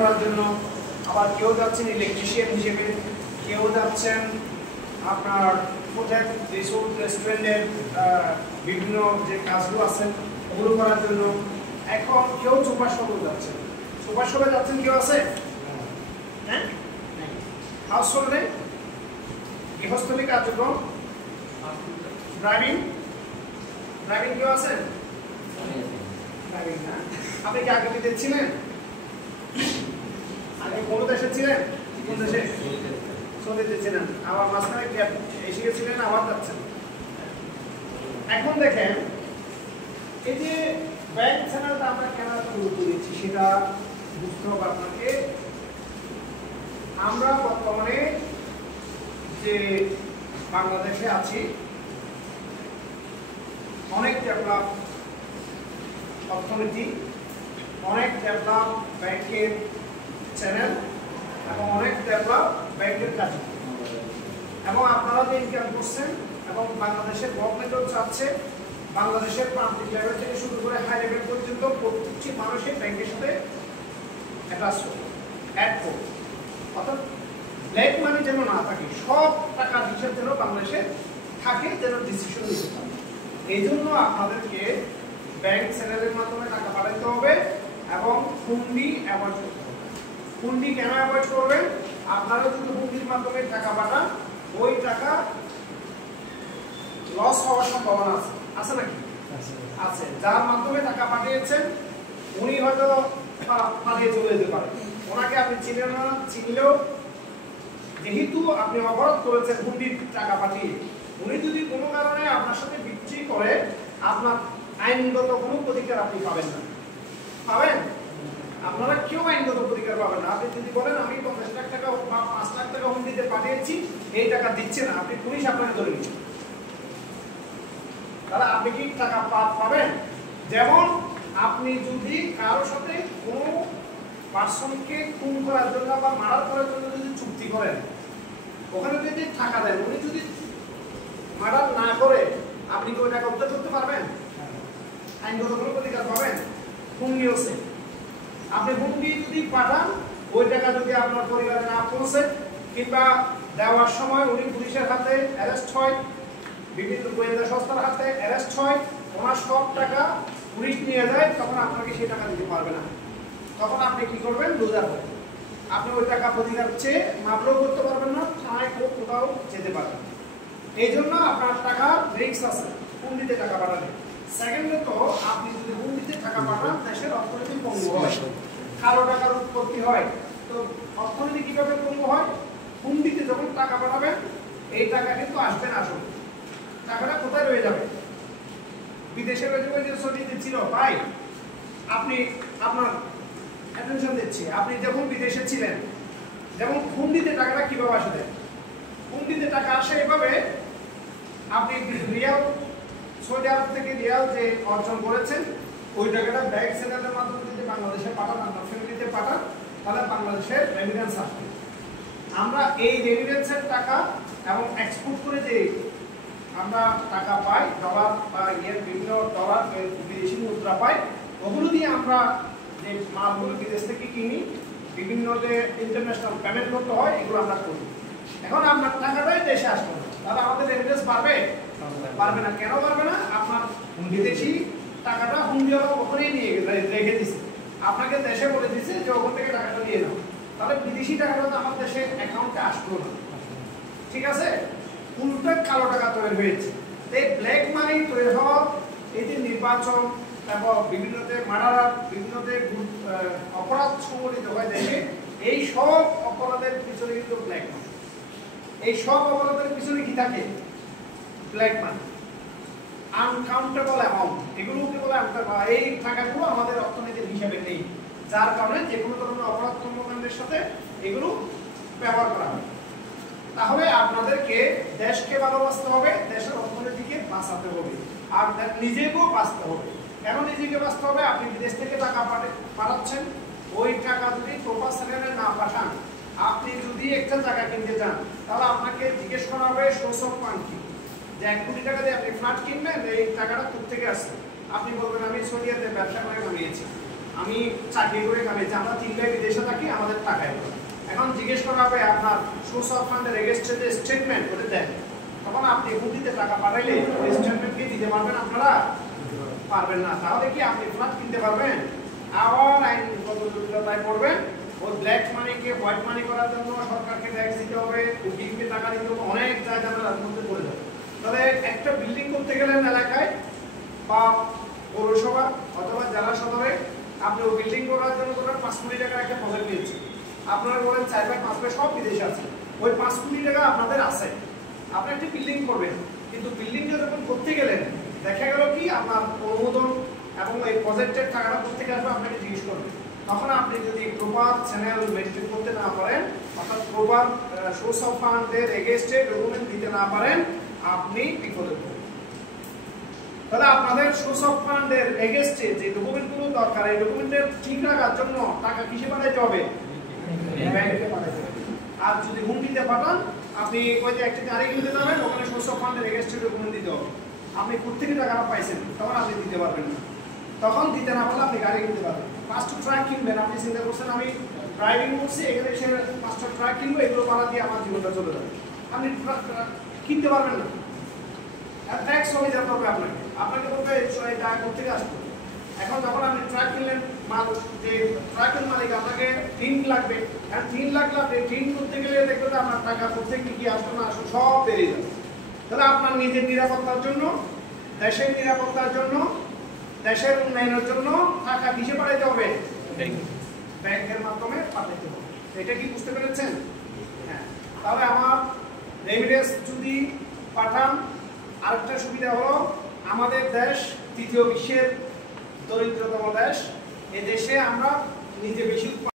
করার জন্য, আবার কেউ যাচ্ছেন ইলেকট্রিশিয়ান হিসেবে, কেউ যাচ্ছেন আপনার হোটেল রিসোর্ট রেস্টুরেন্টের বিভিন্ন যে কাজগুলো আছে ওগুলো করার জন্য। এখন কেউ সুপার শপে যাচ্ছেন, সুপার শপে যাচ্ছেন কেউ আছে? হ্যাঁ, হাউস হোল্ডে গৃহস্থলী কার্যক্রম, ড্রাইভিং ড্রাইভিং কেউ আছেন? ড্রাইভিং না। আপনি কি আগে বিদেশ ছিলেন? আগে কোন দেশে ছিলেন? কোন দেশে? সৌদিতে ছিলেন, আবার মাঝখানে গ্যাপ এসে গেছিলেন, আবার যাচ্ছেন। এখন দেখেন এই যে ব্যাংক চ্যানেলটা আমরা কেন শুরু করেছি সেটা বুঝতে হবে আপনাকে। আমরা বর্তমানে যে বাংলাদেশে আছি, অনেক ডেভেলপ অর্থনীতি, অনেক ডেভেলপ ব্যাংকের চ্যানেল এবং অনেক ডেভেলপ ব্যাংকের কাজ, এবং আপনারা যে ইনকাম করছেন এবং বাংলাদেশের গভর্নমেন্টও চাচ্ছে বাংলাদেশের প্রান্তিক লেভেল থেকে শুরু করে হাই লেভেল পর্যন্ত প্রত্যেকটি মানুষের ব্যাংকের সাথে অ্যাটাচ করবে, অ্যাড করবে। অর্থাৎ ব্ল্যাক মানি যেন না থাকে, সব টাকার হিসাব যেন বাংলাদেশে থাকে, যেন ডিসিশন নিতে পারে। এই জন্য আপনাদেরকে ব্যাংক চ্যানেলের মাধ্যমে টাকা পাঠাতে হবে এবং হুন্ডি অ্যাভয়েড করতে হবে। হুন্ডি কেন অ্যাভয়েড করবেন? আপনারা যদি হুন্ডির মাধ্যমে টাকা পাঠান, ওই টাকা লস হওয়ার সম্ভাবনা আছে, আছে নাকি? আছে। যার মাধ্যমে টাকা পাঠিয়েছেন উনি হয়তো পালিয়ে চলে যেতে পারে, ওনাকে আপনি চিনেন না, চিনলেও যেহেতু আপনি অবরোধ করেছেন হুন্ডির টাকা পাঠিয়ে, উনি যদি কোনো কারণে আপনার সাথে বিক্রি করে, আপনার আইনগত কোনো প্রতিকার আপনি পাবেন না। পাবেন? আপনারা কেউ আইনগত প্রতিকার পাবেন না। আপনি যদি বলেন আমি 50 লাখ টাকা বা 5 লাখ টাকা হুন্ডিতে পাঠিয়েছি, এই টাকা দিচ্ছে না, আপনি পুলিশ আপনাকে ধরে নিচ্ছে, তাহলে আপনি কি টাকা পাবেন? যেমন আপনি যদি কারোর সাথে কোনো পার্সনকে খুন করার জন্য বা মার্ডার করার জন্য যদি চুক্তি করেন, ওখানে যদি টাকা দেন, উনি যদি মার্ডার না করে, আপনি কি ওই টাকা উদ্ধার করতে পারবেন? আইনগত কোনো প্রতিকার পাবেন? হুন্ডি আছে, আপনি হুন্ডি যদি পাঠান, ওই টাকা যদি আপনার পরিবারে না পৌঁছে কিংবা দেওয়ার সময় উনি পুলিশের হাতে অ্যারেস্ট হয়, বিভিন্ন গোয়েন্দা সংস্থার হাতে অ্যারেস্ট হয়, ওনার সব টাকা পুলিশ নিয়ে যায়, তখন আপনাকে সেই টাকা দিতে পারবে না। তখন আপনি কি করবেন? লুজার হবেন। আপনি ওই টাকা প্রতিকার চেয়ে মামলাও করতে পারবেন না, থানায় কোথাও যেতে পারবেন। এই জন্য আপনার টাকা রিস্ক আছে হুন্ডিতে টাকা পাঠালে। সেকেন্ডে তো আপনি যদি হুন্ডিতে টাকা পাঠান, দেশের অর্থনীতি পঙ্গু হয়, কালো টাকার উৎপত্তি হয়। তো অর্থনীতি কিভাবে পঙ্গু হয়? হুন্ডিতে যখন টাকা পাঠাবেন, এই টাকা কিন্তু আসবে না, আসলে টাকাটা কোথায় রয়ে যাবে? বিদেশে রয়ে যাবে। যে সৌদিতে ছিল ভাই, আপনি আপনার অ্যাটেনশন দিচ্ছি, আপনি যখন বিদেশে ছিলেন, যেমন হুন্ডিতে টাকাটা কিভাবে আসে দেন? হুন্ডিতে টাকা আসে এভাবে, আপনি রিয়াল সৌদি আরব থেকে রিয়াল যে অর্জন করেছেন, ওই টাকাটা ব্যাংক চ্যানেলের মাধ্যমে যদি বাংলাদেশে পাঠান, আপনার ফ্যামিলিতে পাঠান, তাহলে বাংলাদেশের রেমিটেন্স আসবে। আমরা এই রেমিটেন্সের টাকা এবং এক্সপোর্ট করে যে আমরা টাকা পাই, ডলার বা বিভিন্ন ডলার বিদেশি মুদ্রা পাই, ওগুলো দিয়ে আমরা যে মালগুলো বিদেশ থেকে কিনি, বিভিন্ন যে ইন্টারন্যাশনাল পেমেন্ট করতে হয়, এগুলো আমরা করি। এখন আপনার টাকাটাই দেশে আসবে না, তাহলে আমাদের রেমিটেন্স পারবে? পারবে না। কেন পারবে না? আপনার বিদেশি টাকাটা হুন্ডিওয়ালা ওখানেই নিয়ে রেখে দিচ্ছে, আপনাকে দেশে বলে দিচ্ছে যে ওখান থেকে টাকাটা নিয়ে নাও, তাহলে বিদেশি টাকাটা তো আমার দেশের অ্যাকাউন্টে আসলো না। ঠিক আছে? উল্টো কালো টাকা তৈরি হয়েছে। এই ব্ল্যাক মানি তৈরি হওয়ার এই যে নির্বাচন এবং বিভিন্ন যে মার্ডার, বিভিন্ন যে অপরাধ সংগঠিত হয় দেশে, এই সব অপরাধের পিছনে কিন্তু ব্ল্যাক মানি। এই সব অপরাধের পিছনে কি থাকে? ব্ল্যাক মানি, আনকাউন্টেবল অ্যামাউন্ট, এগুলোকে বলে এই টাকাগুলো আমাদের অর্থনীতির হিসাবে নেই, যার কারণে যে কোনো ধরনের অপরাধ কর্মকাণ্ডের সাথে এগুলো ব্যবহার করা হয়। তাহলে আপনাদেরকে দেশকে ভালোবাসতে হবে, দেশের অর্থনীতিকে বাঁচাতে হবে, আর নিজেকেও বাঁচতে হবে। কেন নিজেকে বাঁচতে হবে? আপনি বিদেশ থেকে টাকা পাঠাচ্ছেন, ওই টাকা যদি প্রপার চ্যানেলে না পাঠান, আপনি যদি একটা জায়গা কিনতে চান, তাহলে আপনাকে জিজ্ঞেস করা হবে সোর্স অফ ফান্ড কি, যে 1 কোটি টাকা দিয়ে আপনি ফ্ল্যাট কিনবেন, এই টাকাটা কোথা থেকে আসছে? আপনি বলবেন আমি সৌদি আরবে ব্যবসা করে কামিয়েছি, আমি চাকরি করে কামিয়েছি। আমরা 3 ভাই বিদেশে থাকি, টাকায় পাবেন। এখন জিজ্ঞেস করা হবে আপনার সোর্স অফ ফান্ডের রেজিস্ট্রেড স্টেটমেন্ট ওটা দেন, তখন আপনি হুন্ডিতে টাকা পাঠাইলে ওই স্টেটমেন্ট কি দিতে পারবেন আপনারা? পারবেন না। তাহলে কি আপনি ফ্ল্যাট কিনতে পারবেন? আবার আইন কত জটিলতায় পড়বেন। ওই ব্ল্যাক মানিকে হোয়াইট মানি করার জন্য সরকারকে ট্যাক্স দিতে হবে, উকিলকে টাকা দিতে হবে, অনেক জায়গার মধ্যে পড়ে যাবে। তাহলে একটা বিল্ডিং করতে গেলেন এলাকায় বা পৌরসভা অথবা জেলা সদরে, আপনি ওই বিল্ডিং করার জন্য ধরেন 5 কোটি টাকার একটা প্রজেক্ট নিয়েছেন, আপনারা বলেন 4 ভাই 5 ভাই সব বিদেশে আছে, ওই 5 কোটি টাকা আপনাদের আছে, আপনি একটা বিল্ডিং করবেন, কিন্তু বিল্ডিংটা যখন করতে গেলেন দেখা গেল কি আপনার অনুমোদন এবং এই প্রজেক্টের টাকাটা করতে গেলে আপনাকে জিজ্ঞেস করবে। তখন আপনি যদি প্রপার চ্যানেল মেনটেন করতে না পারেন, অর্থাৎ প্রপার সোর্স অফ ফান্ডের এগেইনস্টে ডকুমেন্ট দিতে না পারেন, আপনি বিপদে পড়বেন। তাহলে আপনাদের সোর্স অফ ফান্ডের এগেইনস্টে যে ডকুমেন্টগুলো দরকার, এই ডকুমেন্টের ঠিক রাখার জন্য টাকা কিসে পাঠাইতে হবে? ব্যাংকে পাঠাইতে হবে। আর যদি হুন্ডিতে পাঠান, আপনি ওই যে একটা গাড়ি কিনতে যাবেন, ওখানে সোর্স অফ ফান্ডের এগেইনস্টে ডকুমেন্ট দিতে হবে। আপনি কোথেকে টাকাটা পাইছেন তখন আপনি দিতে পারবেন না। তখন দিতে না পারলে আপনি গাড়ি কিনতে পারবেন। 5টা ট্রাক কিনবেন, আপনি চিন্তা করছেন আমি ড্রাইভিং করছি, এখানে এসে 5টা ট্রাক কিনবো, এগুলো ভাড়া দিয়ে আমার জীবনটা চলে যাবে, আপনি কিনতে পারবেন না। ট্যাক্স হয়ে যেতে হবে আপনাকে, আপনাকে বলবে টাকা কোথেকে আসবে। এখন যখন আপনি ট্রাক কিনলেন, যে ট্রাকের মালিক আপনাকে ঋণ লাগবে, আর ঋণ লাগলে আপনি ঋণ করতে গেলে দেখবেন আপনার টাকা কোথেকে কি আসবে না আসবে সব বেরিয়ে যাবে। তাহলে আপনার নিজের নিরাপত্তার জন্য, দেশের নিরাপত্তার জন্য, দেশের উন্নয়নের জন্য টাকা কিসে পাঠাইতে হবে? ব্যাংকের মাধ্যমে পাঠাইতে হবে। এটা কি বুঝতে পেরেছেন? হ্যাঁ। তাহলে আমার রেমিটেন্স যদি পাঠান, আরেকটা সুবিধা হলো আমাদের দেশ তৃতীয় বিশ্বের দরিদ্রতম দেশ। এ দেশে আমরা নিজে বেশি